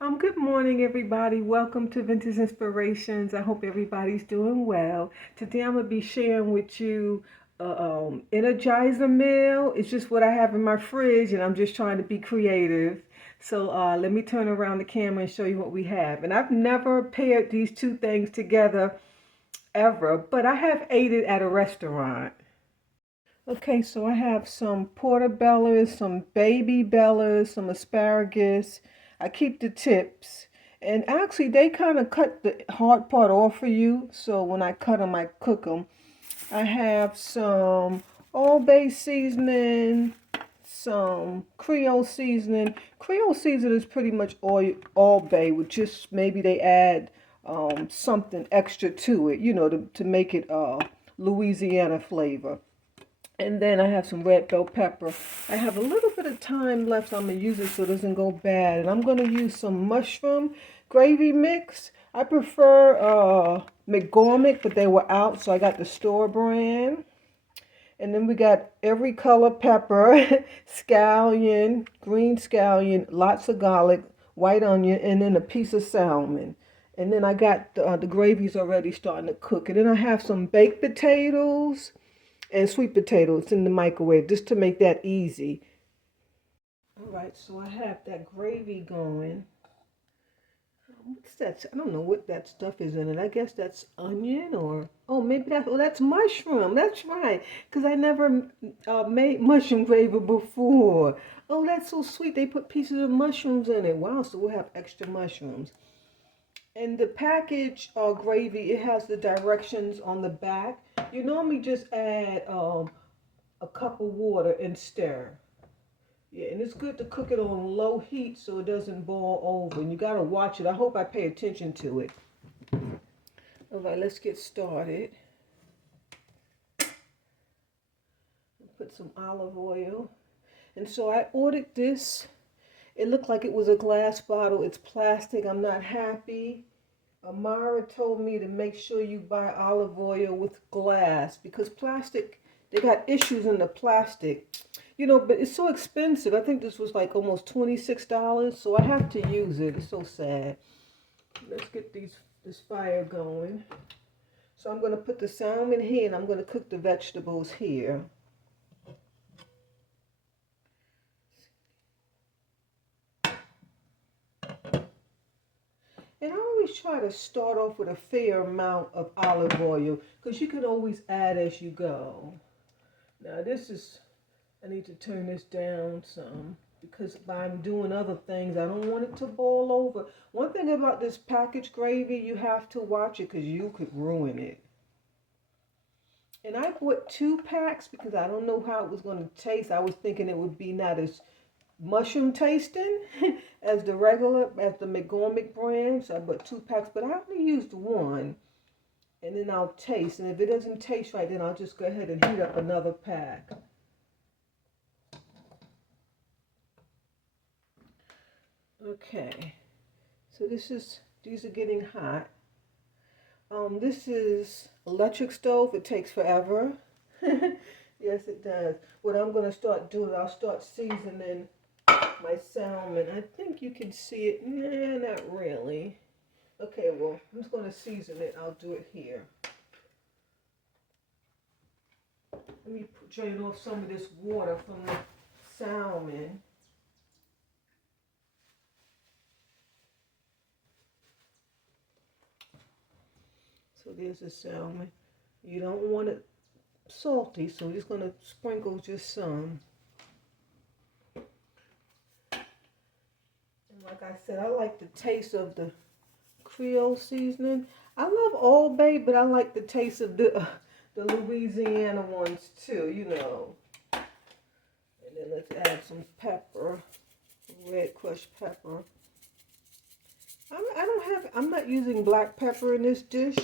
Good morning, everybody. Welcome to Vintage Inspirations. I hope everybody's doing well. Today, I'm gonna be sharing with you Energizer meal. It's just what I have in my fridge, and I'm just trying to be creative. So let me turn around the camera and show you what we have. And I've never paired these two things together ever, but I have ate it at a restaurant. Okay, so I have some portobellos, some baby bellas, some asparagus. I keep the tips. And actually, they kind of cut the hard part off for you. So when I cut them, I cook them. I have some All Bay seasoning, some Creole seasoning. Creole seasoning is pretty much all Bay, with just maybe they add something extra to it, to make it Louisiana flavor. And then I have some red bell pepper. I have a little bit of time left. I'm going to use it so it doesn't go bad. And I'm going to use some mushroom gravy mix. I prefer McGormick, but they were out, so I got the store brand. And then we got every color pepper, scallion, green scallion, lots of garlic, white onion, and then a piece of salmon. And then I got the gravy's already starting to cook. And then I have some baked potatoes and sweet potatoes in the microwave just to make that easy. All right, so I have that gravy going. What's that? I don't know what that stuff is in it. I guess that's onion or, oh, maybe that's mushroom. That's right, because I never made mushroom gravy before. Oh, that's so sweet. They put pieces of mushrooms in it. Wow, so we'll have extra mushrooms. And the package gravy, it has the directions on the back. You normally just add a cup of water and stir. Yeah, and it's good to cook it on low heat so it doesn't boil over. And you got to watch it. I hope I pay attention to it. All right, let's get started. Put some olive oil. And so I ordered this. It looked like it was a glass bottle. It's plastic. I'm not happy. Amara told me to make sure you buy olive oil with glass because plastic, they got issues in the plastic. But it's so expensive. I think this was like almost $26, so I have to use it. It's so sad. Let's get this fire going. So I'm going to put the salmon here and I'm going to cook the vegetables here. And I always try to start off with a fair amount of olive oil because you can always add as you go. Now I need to turn this down some because I'm doing other things. I don't want it to boil over. One thing about this packaged gravy, you have to watch it because you could ruin it. And I bought 2 packs because I don't know how it was going to taste. I was thinking it would be not as mushroom tasting as the McGormick brand. So I bought 2 packs, but I only used one. And then I'll taste. And if it doesn't taste right, then I'll just go ahead and heat up another pack. Okay, so these are getting hot. This is electric stove. It takes forever. Yes, it does. What I'm going to start doing, I'll start seasoning my salmon. I think you can see it. Nah, not really. Okay, well, I'm just going to season it. I'll do it here. Let me drain off some of this water from the salmon. So there's the salmon. You don't want it salty, so we're just going to sprinkle just some. And like I said, I like the taste of the Creole seasoning. I love Old Bay, but I like the taste of the Louisiana ones too. And then let's add some pepper, red crushed pepper. I'm not using black pepper in this dish.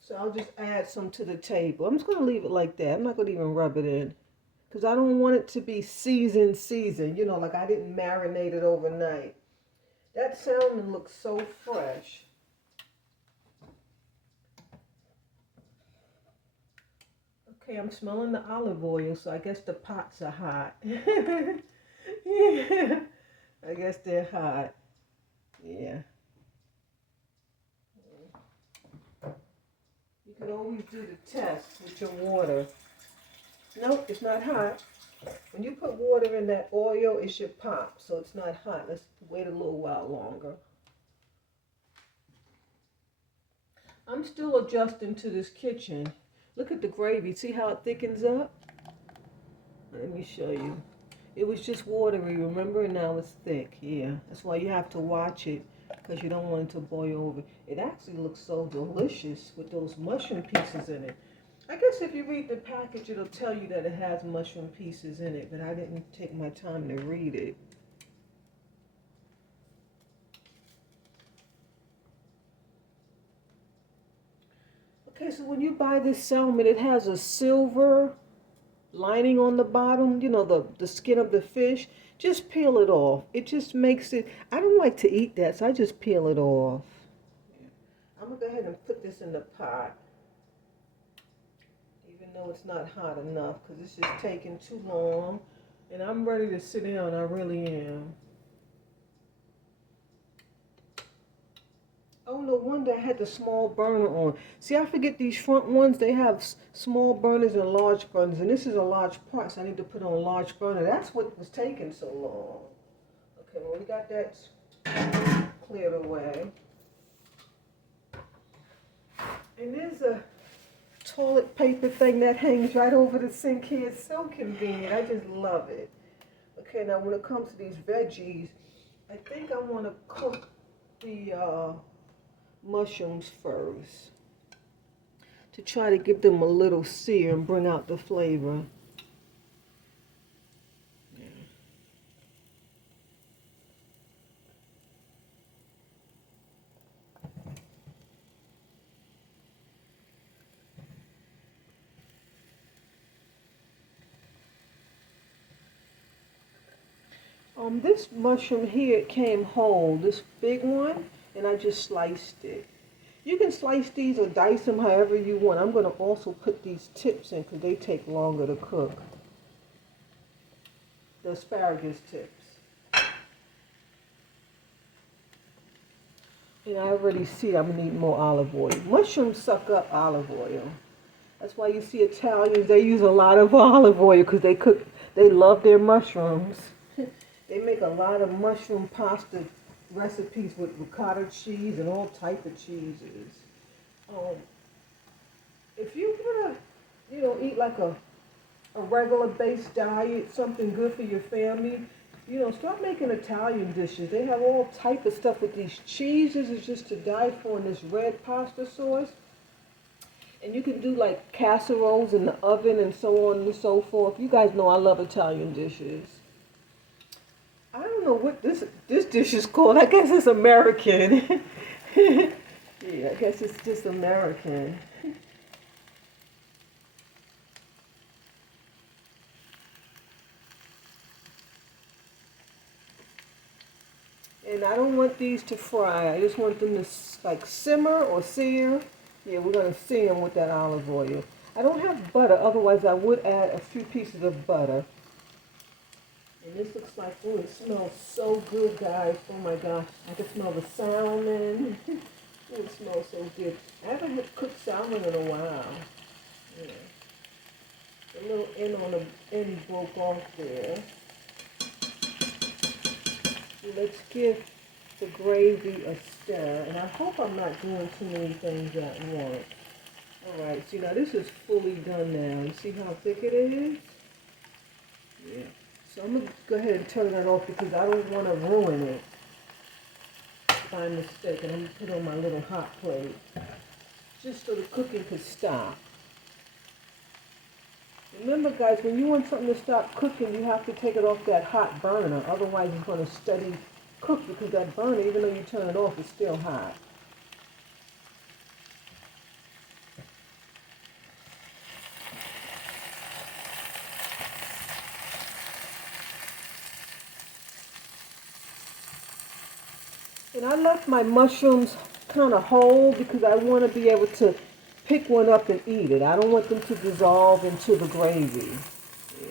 So I'll just add some to the table. I'm just going to leave it like that. I'm not going to even rub it in. Because I don't want it to be seasoned. Like I didn't marinate it overnight. That salmon looks so fresh. Okay, I'm smelling the olive oil, so I guess the pots are hot. Yeah, I guess they're hot. Yeah. You can always do the test with your water. Nope, it's not hot. When you put water in that oil, it should pop, so it's not hot. Let's wait a little while longer. I'm still adjusting to this kitchen. Look at the gravy. See how it thickens up? Let me show you. It was just watery, remember? And now it's thick. Yeah, that's why you have to watch it, because you don't want it to boil over. It actually looks so delicious with those mushroom pieces in it. I guess if you read the package, it'll tell you that it has mushroom pieces in it, but I didn't take my time to read it. Okay, so when you buy this salmon, it has a silver lining on the bottom, you know, the skin of the fish. Just peel it off. It just makes it, I don't like to eat that, so I just peel it off. I'm going to go ahead and put this in the pot, even though it's not hot enough, because it's just taking too long. And I'm ready to sit down, I really am. Oh, no wonder I had the small burner on. See, I forget these front ones, they have small burners and large burners, and this is a large part, so I need to put on a large burner. That's what was taking so long. Okay, well, we got that cleared away. And there's a toilet paper thing that hangs right over the sink here. It's so convenient. I just love it. Okay, now when it comes to these veggies, I think I want to cook the mushrooms first to try to give them a little sear and bring out the flavor. This mushroom here, it came whole, this big one, and I just sliced it. You can slice these or dice them however you want. I'm going to also put these tips in because they take longer to cook. The asparagus tips. And I already see I'm going to need more olive oil. Mushrooms suck up olive oil. That's why you see Italians, they use a lot of olive oil because they love their mushrooms. They make a lot of mushroom pasta recipes with ricotta cheese and all type of cheeses. If you want to, eat like a regular based diet, something good for your family, start making Italian dishes. They have all type of stuff with these cheeses. It's just to die for in this red pasta sauce. And you can do like casseroles in the oven and so on and so forth. You guys know I love Italian dishes. I don't know what this dish is called. I guess it's American. Yeah, I guess it's just American. And I don't want these to fry. I just want them to like simmer or sear. Yeah, we're going to sear them with that olive oil. I don't have butter, otherwise I would add a few pieces of butter. And this looks like, oh, it smells so good, guys. Oh my gosh, I can smell the salmon. Oh, it smells so good. I haven't had cooked salmon in a while. Yeah. The little end on the end broke off there. Let's give the gravy a stir. And I hope I'm not doing too many things at once. Alright, see now this is fully done now. You see how thick it is? Yeah. So I'm going to go ahead and turn that off because I don't want to ruin it by mistake. And I'm going to put it on my little hot plate just so the cooking could stop. Remember guys, when you want something to stop cooking, you have to take it off that hot burner. Otherwise it's going to steady cook because that burner, even though you turn it off, is still hot. And I left my mushrooms kind of whole because I want to be able to pick one up and eat it. I don't want them to dissolve into the gravy. Yeah.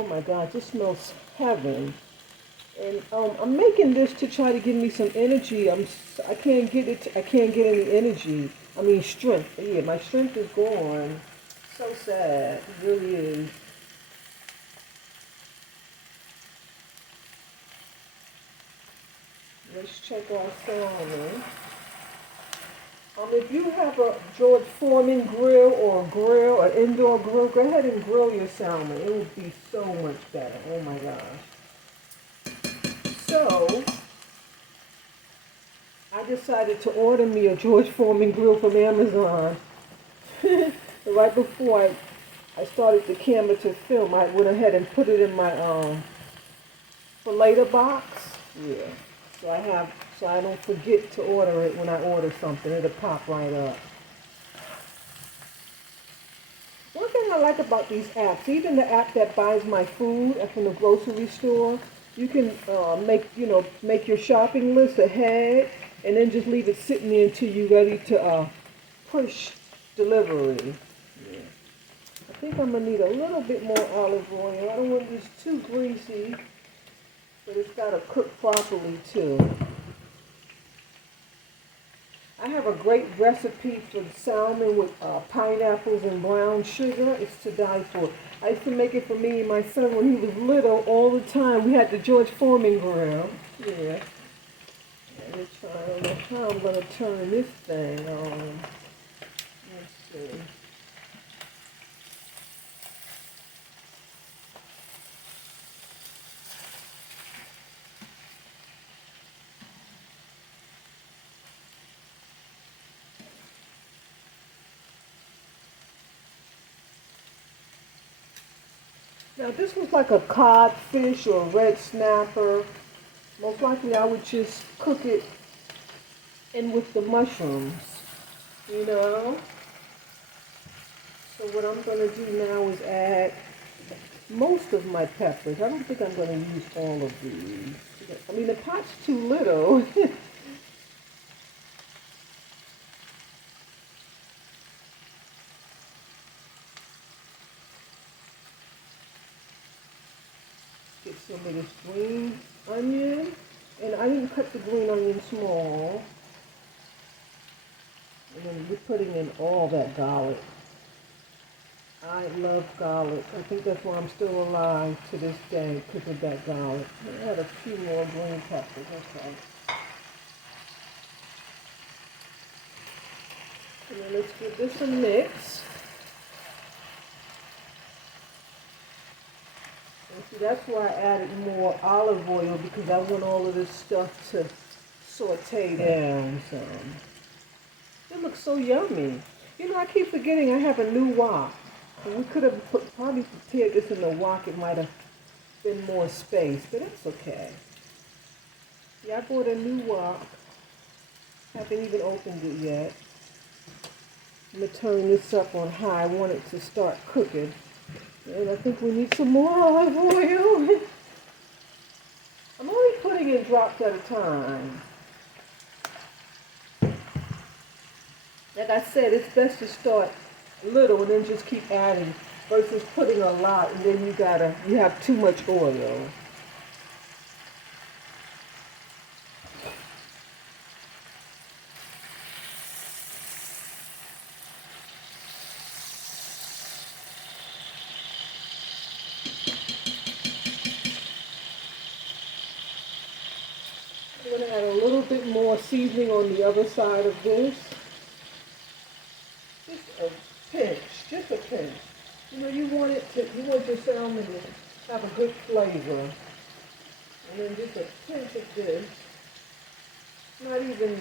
Oh my God, this smells heaven. And I'm making this to try to give me some energy. I can't get it. I can't get any energy. I mean strength. Yeah, my strength is gone. So sad. It really is. Let's check our salmon. If you have a George Foreman grill or a grill, an indoor grill, go ahead and grill your salmon. It would be so much better. Oh my gosh. So, I decided to order me a George Foreman grill from Amazon. Right before I started the camera to film, I went ahead and put it in my filater box. Yeah. So I don't forget to order it when I order something. It'll pop right up. One thing I like about these apps, even the app that buys my food from the grocery store, you can make your shopping list ahead and then just leave it sitting there until you're ready to push delivery. Yeah. I think I'm gonna need a little bit more olive oil. I don't want this too greasy, but it's gotta cook properly too. I have a great recipe for salmon with pineapples and brown sugar. It's to die for. I used to make it for me and my son when he was little all the time. We had the George Foreman grill. Yeah. Let me try. I don't know how I'm going to turn this thing on. Let's see. Now this was like a codfish or a red snapper. Most likely I would just cook it in with the mushrooms, you know. So what I'm going to do now is add most of my peppers. I don't think I'm going to use all of these. I mean, the pot's too little. Get some of this green onion. And I didn't cut the green onion small. And then we're putting in all that garlic. I love garlic. I think that's why I'm still alive to this day, because of that garlic. I add a few more green peppers, okay. And then let's give this a mix. And see, that's why I added more olive oil, because I want all of this stuff to saute down some. It looks so yummy. You know, I keep forgetting I have a new wok. And we could have probably prepared this in the wok. It might have been more space, but that's okay. Yeah, I bought a new wok. Haven't even opened it yet. I'm going to turn this up on high. I want it to start cooking. And I think we need some more olive oil. I'm only putting in drops at a time. Like I said, it's best to start little and then just keep adding versus putting a lot and then you have too much oil. I'm going to add a little bit more seasoning on the other side of this. Just a pinch, just a pinch. You know, you want your salmon to have a good flavor. And then just a pinch of this. Not even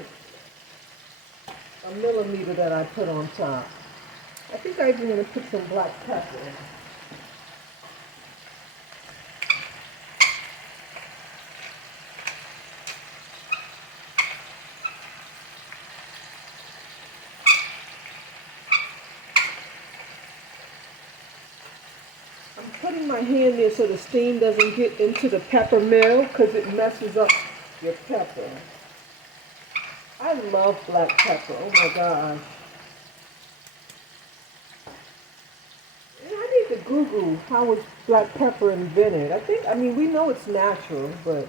a millimeter that I put on top. I think I even want to put some black pepper. I'm putting my hand there so the steam doesn't get into the pepper mill because it messes up your pepper. I love black pepper. Oh my gosh. And I need to Google how was black pepper invented. I mean, we know it's natural, but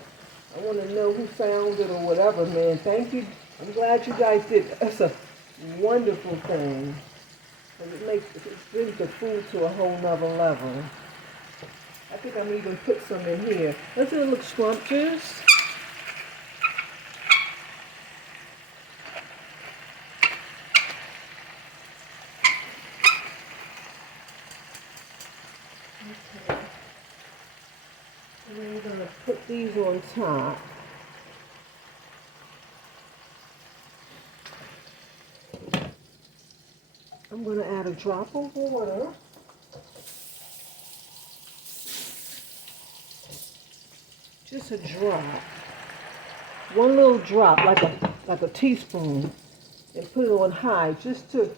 I want to know who found it or whatever, man. Thank you. I'm glad you guys did. That's a wonderful thing. And it brings the food to a whole nother level. I think I'm even put some in here. Doesn't it look scrumptious? Okay. And then we're going to put these on top. I'm going to add a drop of water. Just a drop. One little drop, like a teaspoon. And put it on high just to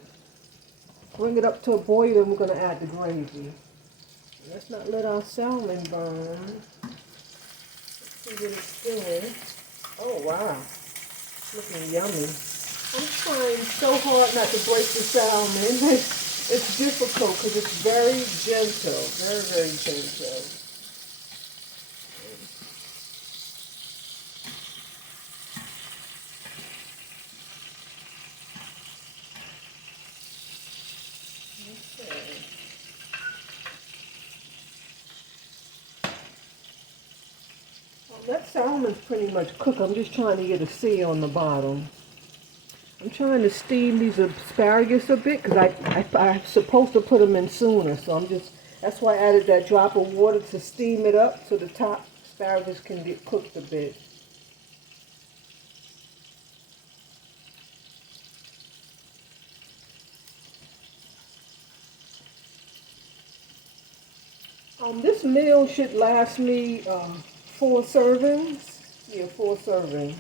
bring it up to a boil, and we're going to add the gravy. Let's not let our salmon burn. Let's see what it's doing. Oh, wow. It's looking yummy. I'm trying so hard not to break the salmon. It's difficult because it's very gentle. Very, very gentle. Okay. Well, that salmon's pretty much cooked. I'm just trying to get a seal on the bottom. I'm trying to steam these asparagus a bit because I'm supposed to put them in sooner. So that's why I added that drop of water to steam it up so the top asparagus can get cooked a bit. This meal should last me 4 servings. Yeah, 4 servings.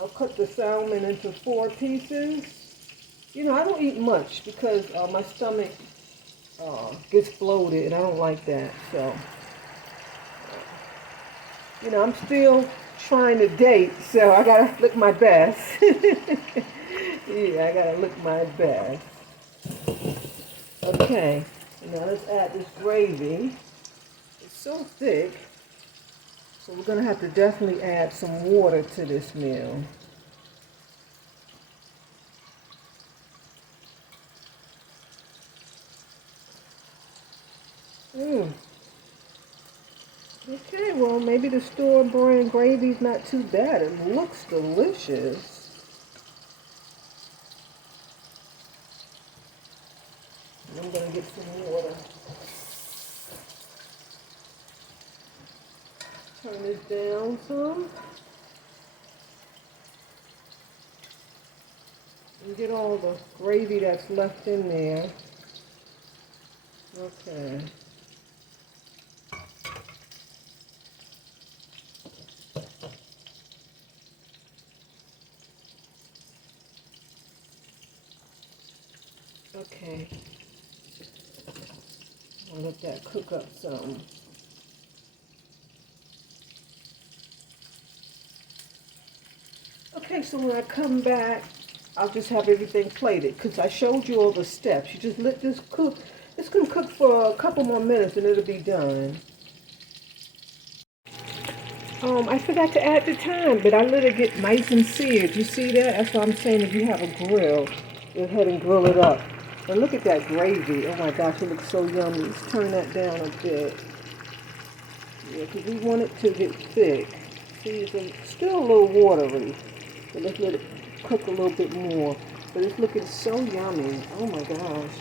I'll cut the salmon into 4 pieces. You know, I don't eat much because my stomach gets bloated and I don't like that. So, you know, I'm still trying to date, so I gotta look my best. Yeah, I gotta look my best. Okay, now let's add this gravy. It's so thick, so we're gonna have to definitely add some water to this meal. Okay, well, maybe the store-brand gravy's not too bad. It looks delicious. I'm going to get some water. Turn this down some. And get all the gravy that's left in there. Okay. Okay. I'll let that cook up some. Okay, so when I come back, I'll just have everything plated because I showed you all the steps. You just let this cook. This can cook for a couple more minutes and it'll be done. I forgot to add the thyme, but I let it get nice and seared. You see that? That's why I'm saying if you have a grill, go ahead and grill it up. And look at that gravy. Oh my gosh, it looks so yummy. Let's turn that down a bit. Yeah, because we want it to get thick. See, it's still a little watery. But let's let it cook a little bit more. But it's looking so yummy. Oh my gosh.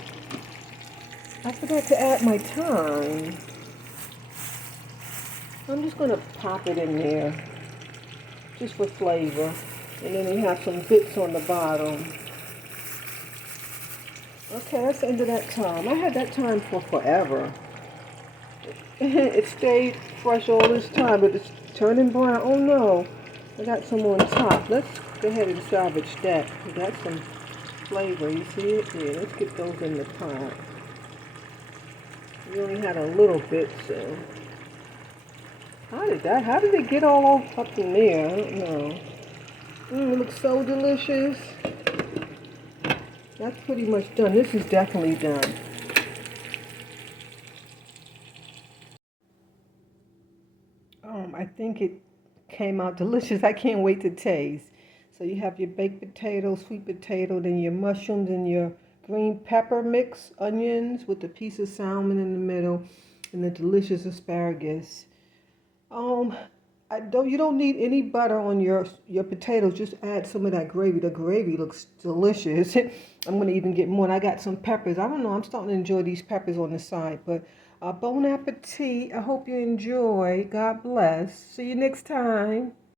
I forgot to add my thyme. I'm just going to pop it in there, just for flavor. And then you have some bits on the bottom. Okay, that's the end of that thyme. I had that thyme for forever. It stayed fresh all this time, but it's turning brown. Oh no, I got some on top. Let's go ahead and salvage that. We got some flavor. You see it? Yeah, let's get those in the pot. We only had a little bit, so. How did it get all up in there? I don't know. It looks so delicious. That's pretty much done. This is definitely done. I think it came out delicious. I can't wait to taste. So you have your baked potato, sweet potato, then your mushrooms and your green pepper mix, onions with a piece of salmon in the middle, and the delicious asparagus. Um, you don't need any butter on your potatoes. Just add some of that gravy. The gravy looks delicious. I'm gonna even get more. And I got some peppers. I don't know. I'm starting to enjoy these peppers on the side. But bon appetit. I hope you enjoy. God bless. See you next time.